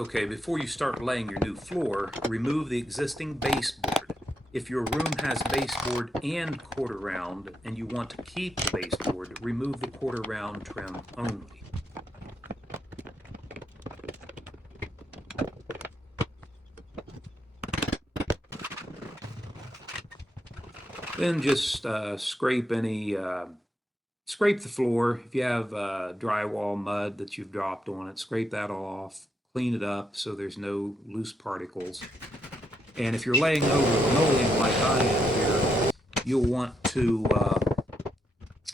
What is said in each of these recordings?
Okay, before you start laying your new floor, remove the existing baseboard. If your room has baseboard and quarter round and you want to keep the baseboard, remove the quarter round trim only. Then just scrape the floor. If you have drywall mud that you've dropped on it, scrape that off, clean it up so there's no loose particles. And if you're laying over linoleum like I am here, you'll want to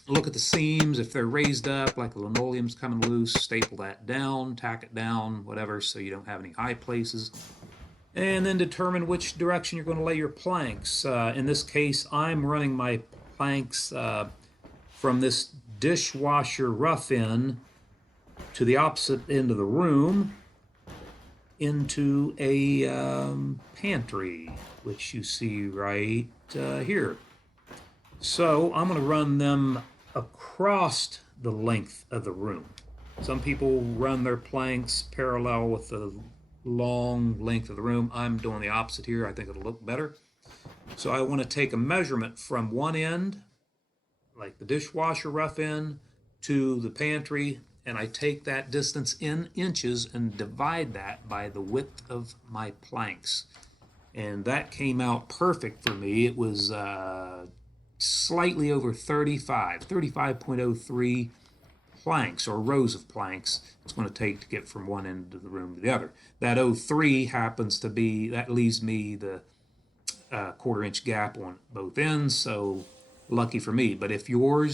look at the seams. If they're raised up, like the linoleum's coming loose, staple that down, tack it down, whatever, so you don't have any high places. And then determine which direction you're going to lay your planks. In this case, I'm running my planks from this dishwasher rough end to the opposite end of the room into a pantry, which you see right here. So I'm going to run them across the length of the room. Some people run their planks parallel with the long length of the room. I'm doing the opposite here. I think it'll look better. So I want to take a measurement from one end, like the dishwasher rough end, to the pantry, and I take that distance in inches and divide that by the width of my planks. And that came out perfect for me. It was slightly over 35.03 planks, or rows of planks it's going to take to get from one end of the room to the other. That 03 happens to be, that leaves me the quarter-inch gap on both ends, so lucky for me. But if you're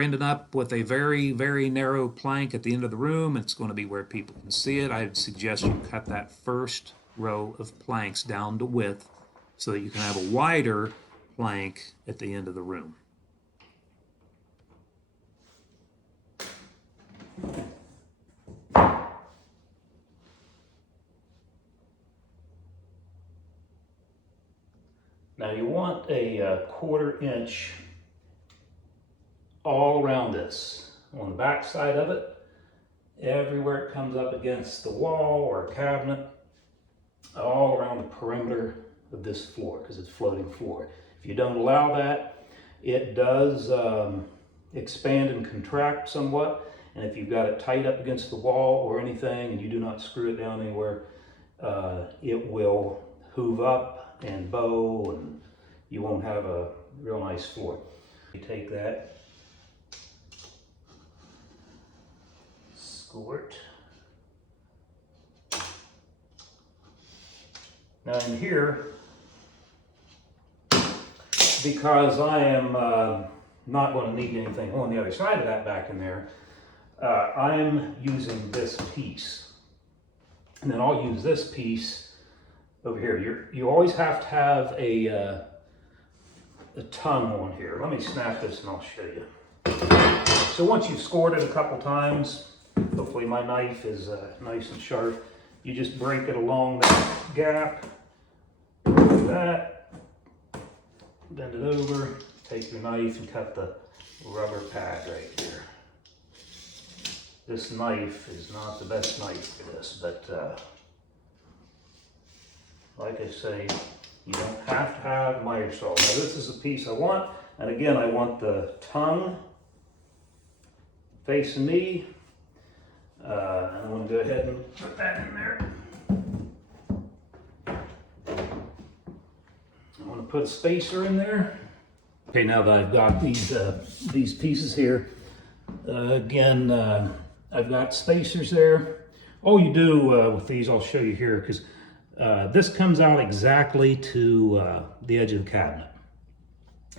ending up with a very, very narrow plank at the end of the room, it's going to be where people can see it, I'd suggest you cut that first row of planks down to width so that you can have a wider plank at the end of the room. Now you want a quarter-inch all around this, on the back side of it, everywhere it comes up against the wall or a cabinet, all around the perimeter of this floor, because it's floating floor. If you don't allow that, it does expand and contract somewhat, and if you've got it tight up against the wall or anything and you do not screw it down anywhere, it will hoove up and bow, and you won't have a real nice floor. You take that, squirt. Now in here, because I am not going to need anything on the other side of that back in there, I'm using this piece. And then I'll use this piece over here. You always have to have a tongue on here. Let me snap this and I'll show you. So once you've scored it a couple times, hopefully my knife is nice and sharp, you just break it along that gap, like that, bend it over, take your knife and cut the rubber pad right here. This knife is not the best knife for this, but like I say, you don't have to have miter saw. Now this is the piece I want, and again I want the tongue facing me, and I'm going to go ahead and put that in there. I want to put a spacer in there. Okay, now that I've got these pieces here, again, I've got spacers there. All you do with these, I'll show you here, because this comes out exactly to the edge of the cabinet.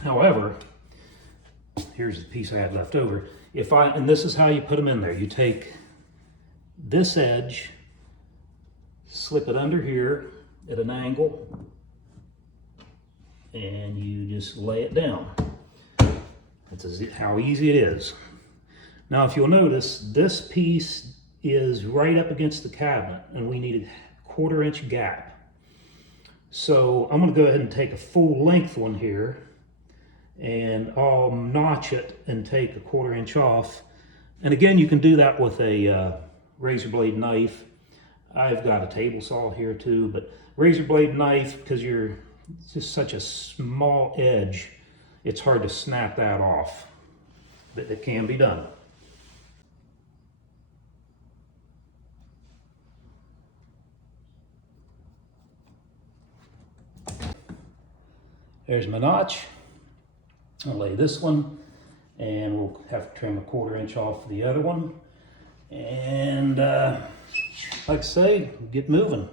However, here's the piece I had left over. And this is how you put them in there. You take this edge, slip it under here at an angle, and you just lay it down. That's how easy it is. Now, if you'll notice, this piece is right up against the cabinet, and we need a quarter-inch gap. So I'm going to go ahead and take a full length one here, and I'll notch it and take a quarter-inch off. And again, you can do that with a razor blade knife. I've got a table saw here too, but razor blade knife, because it's just such a small edge, it's hard to snap that off, but it can be done. There's my notch. I'll lay this one, and we'll have to trim a 1/4 inch off the other one. And like I say, get moving.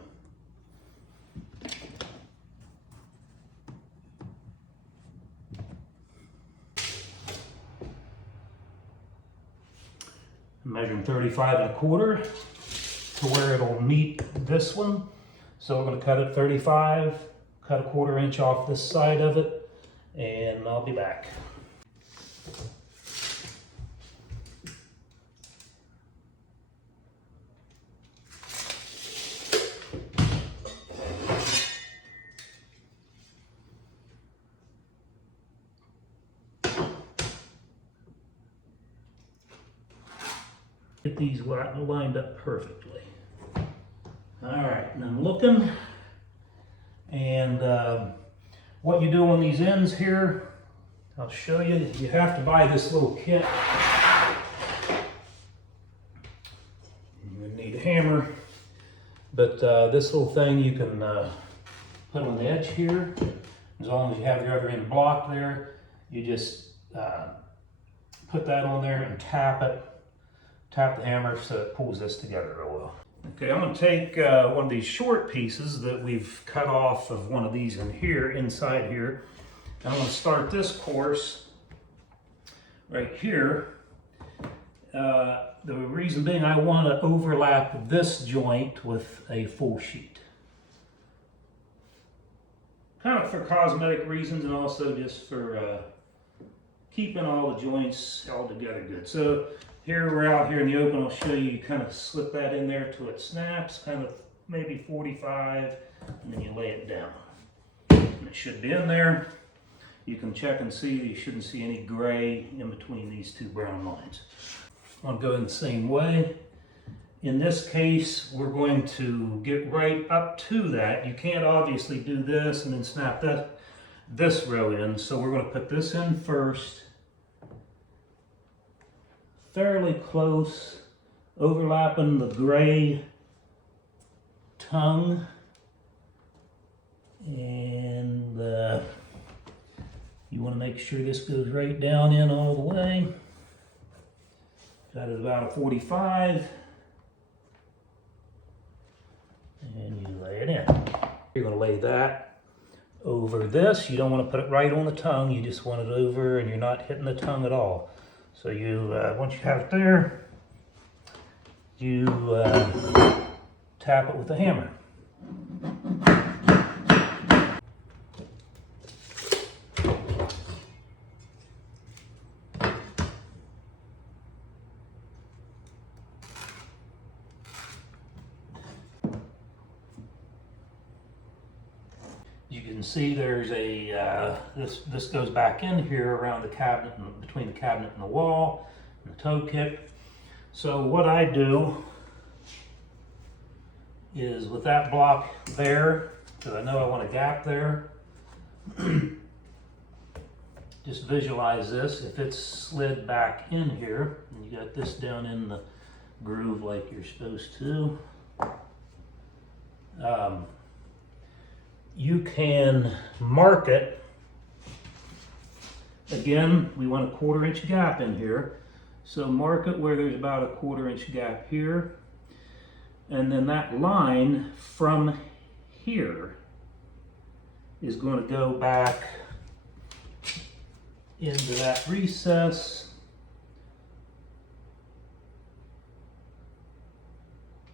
I'm measuring 35 1/4 to where it'll meet this one. So we're going to cut it 35, cut a 1/4 inch off this side of it, and I'll be back. Get these lined up perfectly. All right, and I'm looking, and what you do on these ends here, I'll show you. You have to buy this little kit. You need a hammer, but this little thing you can put on the edge here. As long as you have your other end blocked there, you just put that on there and tap it. Tap the hammer so it pulls this together real well. Okay, I'm going to take one of these short pieces that we've cut off of one of these in here, inside here, and I'm going to start this course right here. The reason being, I want to overlap this joint with a full sheet. Kind of for cosmetic reasons, and also just for keeping all the joints all together good. So here we're out here in the open. I'll show you. You kind of slip that in there till it snaps, kind of maybe 45, and then you lay it down. And it should be in there. You can check and see. You shouldn't see any gray in between these two brown lines. I'll go in the same way. In this case, we're going to get right up to that. You can't obviously do this and then snap this row in. So we're going to put this in first. Fairly close, overlapping the gray tongue, and you want to make sure this goes right down in all the way. That is about a 45, and you lay it in. You're going to lay that over this. You don't want to put it right on the tongue, you just want it over, and you're not hitting the tongue at all. So you, once you have it there, you tap it with a hammer. You can see there's a, this goes back in here around the cabinet, between the cabinet and the wall, and the toe kick. So what I do is with that block there, because I know I want a gap there, just visualize this. If it's slid back in here, and you got this down in the groove like you're supposed to, you can mark it. Again, we want a 1/4 inch gap in here. So mark it where there's about a 1/4 inch gap here. And then that line from here is going to go back into that recess.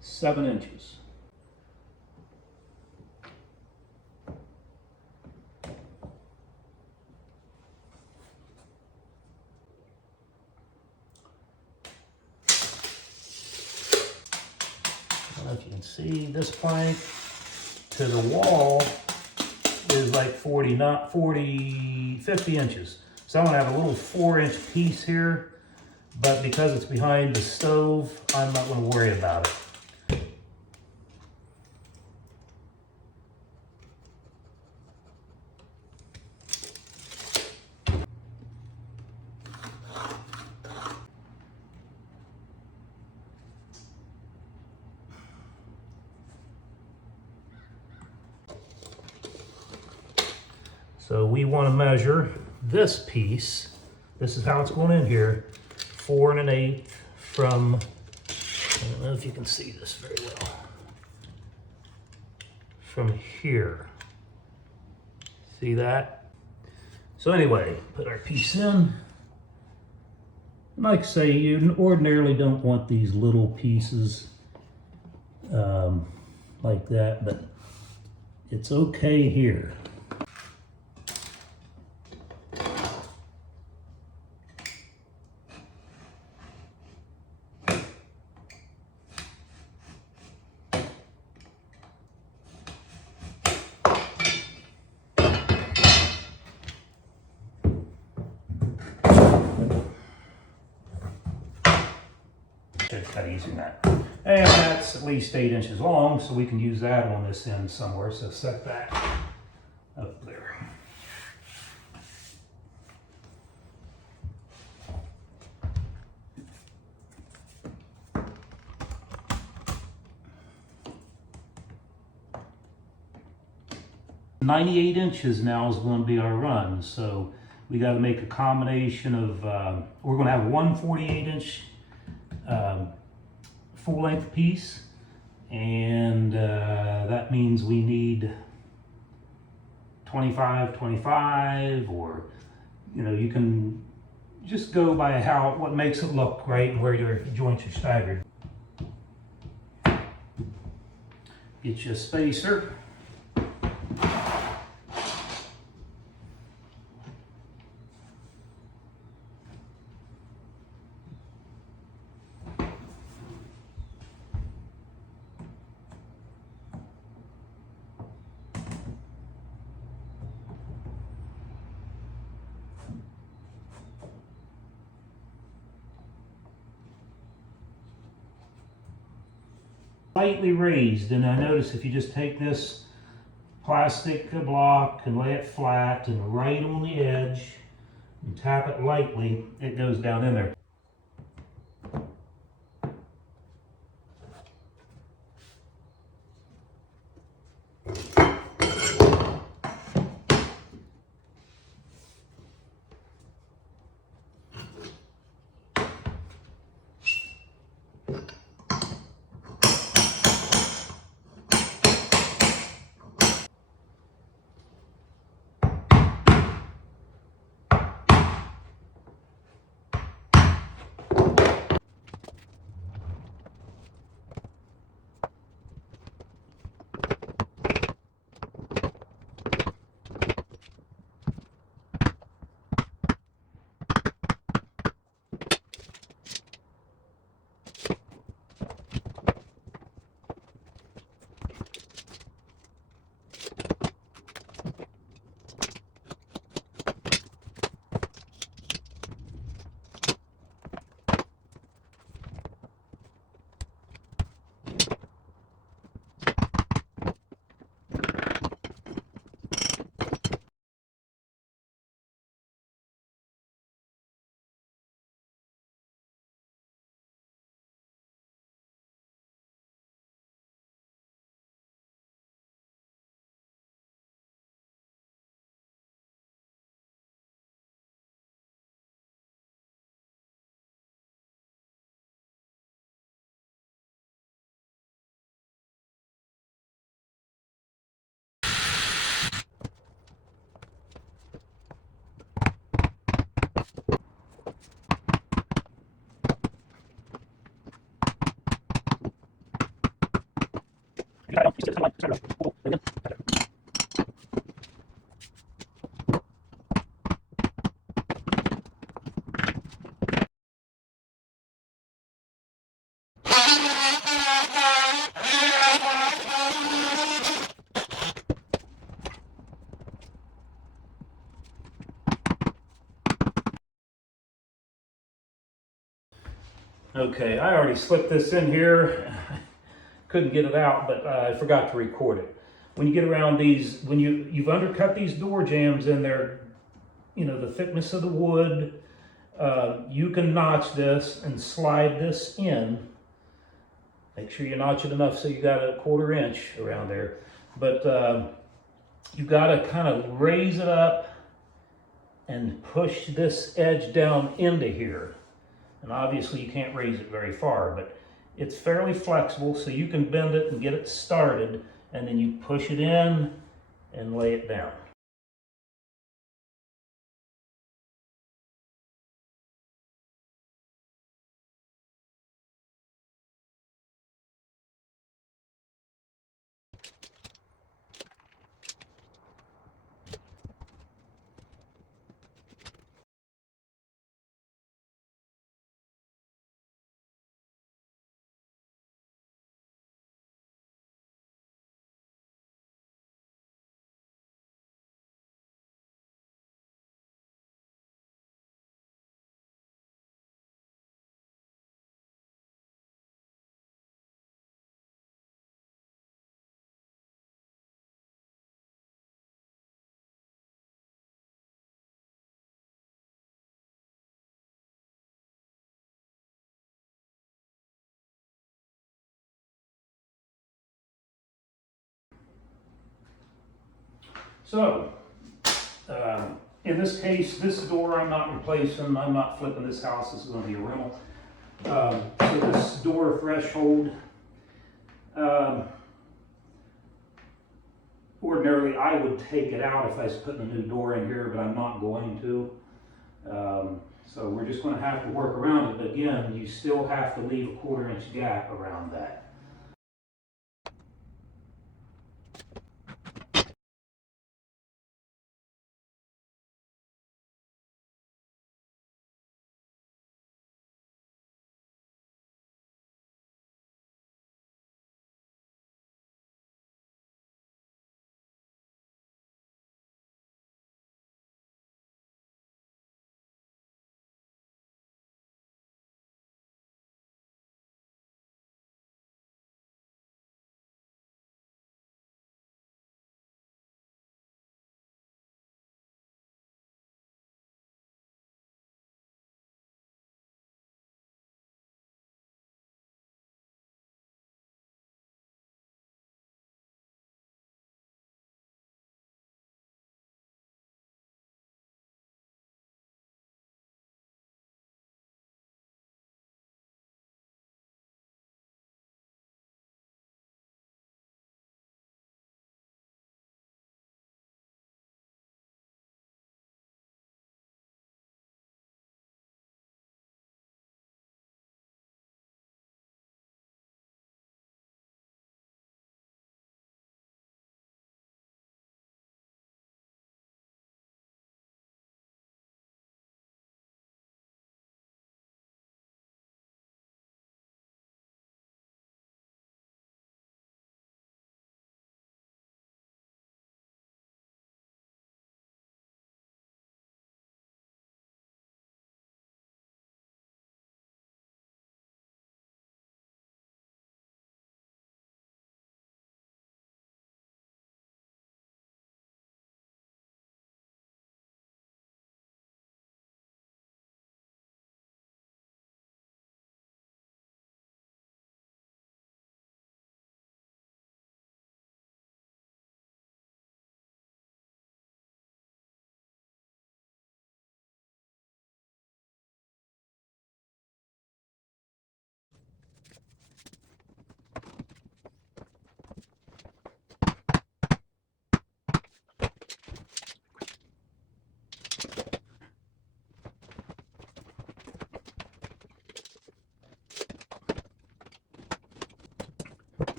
7 inches. I don't know if you can see, this plank to the wall is like 50 inches. So I'm gonna have a little 4-inch piece here, but because it's behind the stove, I'm not gonna worry about it. So we want to measure this piece. This is how it's going in here. 4 1/8 from, I don't know if you can see this very well, from here. See that? So anyway, put our piece in. Like I say, you ordinarily don't want these little pieces like that, but it's okay here. Just kind of using that. And that's at least 8 inches long, so we can use that on this end somewhere. So set that up there. "98 inches now is going to be our run, so we got to make a combination of, we're going to have one 48-inch full length piece, and that means we need 25, or you can just go by what makes it look right and where your joints are staggered. Get you a spacer. Slightly raised, and I notice if you just take this plastic block and lay it flat and right on the edge and tap it lightly, it goes down in there. Okay, I already slipped this in here. Couldn't get it out, but I forgot to record it. When you get around these, when you've undercut these door jambs and they're, the thickness of the wood, you can notch this and slide this in. Make sure you notch it enough so you got a 1/4 inch around there. But you got to kind of raise it up and push this edge down into here. And obviously you can't raise it very far, but it's fairly flexible, so you can bend it and get it started, and then you push it in and lay it down. So, in this case, this door I'm not replacing, I'm not flipping this house, this is going to be a rental. So this door threshold, ordinarily I would take it out if I was putting a new door in here, but I'm not going to. So we're just going to have to work around it, but again, you still have to leave a 1/4 inch gap around that.